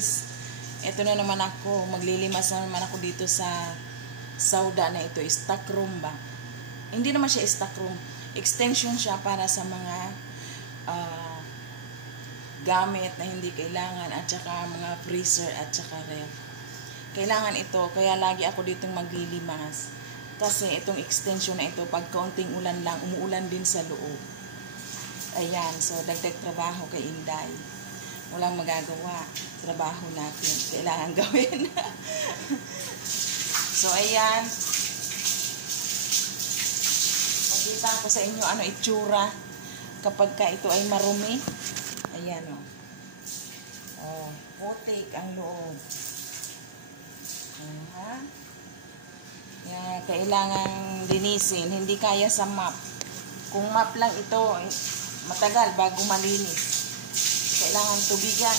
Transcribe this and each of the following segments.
guys, ito na naman ako, maglilimas na naman ako dito sa sauda na ito, stock room ba? Hindi naman siya stock room, extension siya para sa mga gamit na hindi kailangan at saka mga freezer at saka ref. Kailangan ito, kaya lagi ako ditong maglilimas. Kasi itong extension na ito, pag kaunting ulan lang, umuulan din sa loob. Ayan, so dagdag trabaho kay Inday. Walang magagawa. Trabaho natin. Kailangan gawin. So, ayan. Makita ko sa inyo ano itsura kapag ka ito ay marumi. Ayan, o. Oh, putik ang loob. Ayan. Yan, kailangan linisin. Hindi kaya sa mop. Kung mop lang ito, matagal bago malinis. Kailangan tubigan.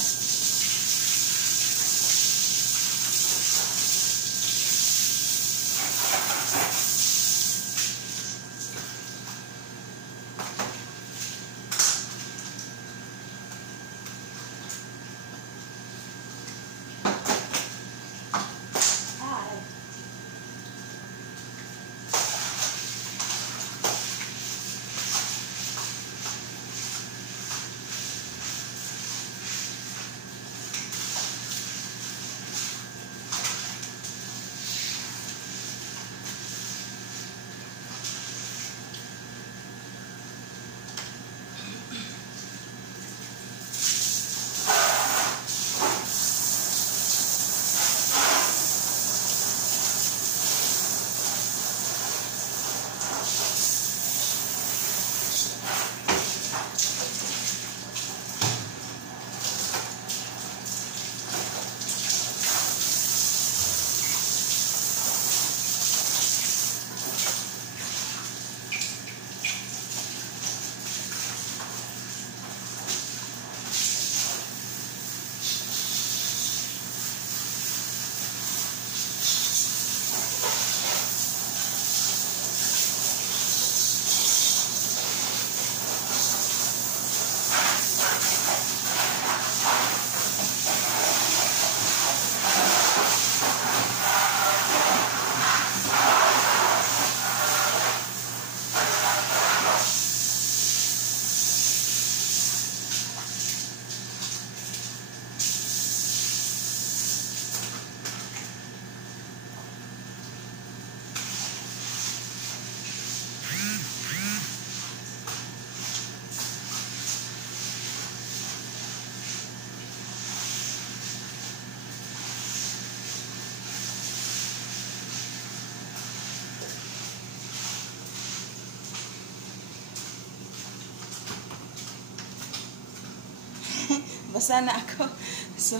Basa na ako. So,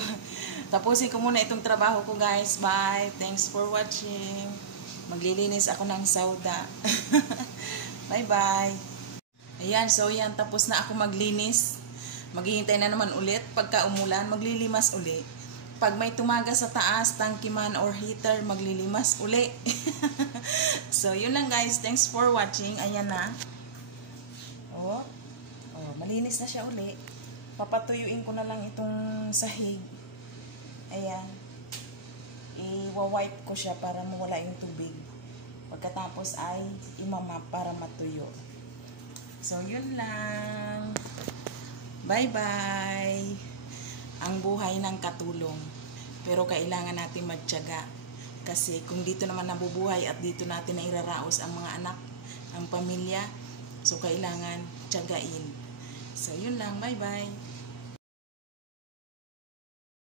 tapusin ko muna itong trabaho ko, guys. Bye. Thanks for watching. Maglilinis ako ng sauda. Bye-bye. Ayan, so yan. Tapos na ako maglinis. Maghihintay na naman ulit. Pagka umulan, maglilimas uli. Pag may tumaga sa taas, tangki man or heater, maglilimas uli. So, yun lang, guys. Thanks for watching. Ayan na. Oh, malinis na siya uli. Papatuyuin ko na lang itong sahig. Ayan. I-wipe ko siya para mawala yung tubig. Pagkatapos ay imamap para matuyo. So, yun lang. Bye-bye. Ang buhay ng katulong. Pero kailangan natin magtiyaga. Kasi kung dito naman nabubuhay at dito natin na iraraos ang mga anak, ang pamilya, so kailangan tiyagain. So, yun lang. Bye-bye.